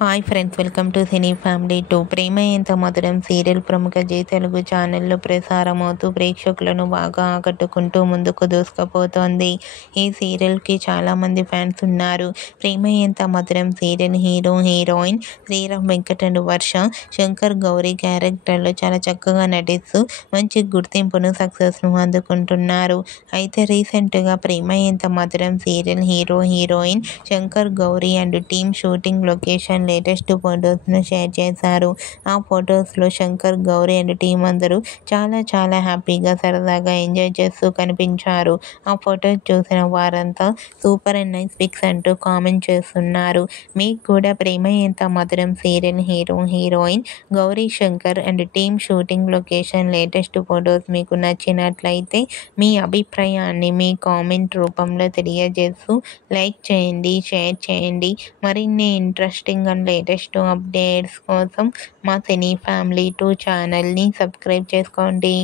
Hi friends, welcome to cine family 2. Prema Entha Madhuram serial ప్రముఖ G Telugu ఛానల్లో ప్రసారమవుతూ ప్రేక్షకులను బాగా ఆకట్టుకుంటూ ముందుకు దూసుకుపోతోంది. ఈ సీరియల్కి చాలామంది ఫ్యాన్స్ ఉన్నారు. Prema Entha Madhuram serial hero heroine Sriram Venkat and Varsha Shankar Gauri క్యారెక్టర్లో చాలా చక్కగా నటిస్తూ మంచి గుర్తింపును సక్సెస్ను అందుకుంటున్నారు. అయితే రీసెంట్గా Prema Entha Madhuram serial hero heroine Shankar Gauri and team shooting location latest ఫొటోస్ను షేర్ చేశారు. ఆ ఫొటోస్లో శంకర్ గౌరీ అండ్ టీం అందరూ చాలా హ్యాపీగా సరదాగా ఎంజాయ్ చేస్తూ కనిపించారు. ఆ ఫొటోస్ చూసిన వారంతా సూపర్ అండ్ నైస్ పిక్స్ అంటూ కామెంట్ చేస్తున్నారు. మీకు కూడా ప్రేమ Entha Madhuram serial hero heroine Gauri Shankar and team shooting location latest photos మీకు నచ్చినట్లయితే మీ అభిప్రాయాన్ని మీ కామెంట్ రూపంలో తెలియజేస్తూ లైక్ చేయండి, షేర్ చేయండి. మరిన్ని ఇంట్రెస్టింగ్ అండ్ లేటెస్ట్ అప్డేట్స్ కోసం మా సినీ ఫ్యామిలీ 2 ఛానల్ని సబ్స్క్రైబ్ చేసుకోండి.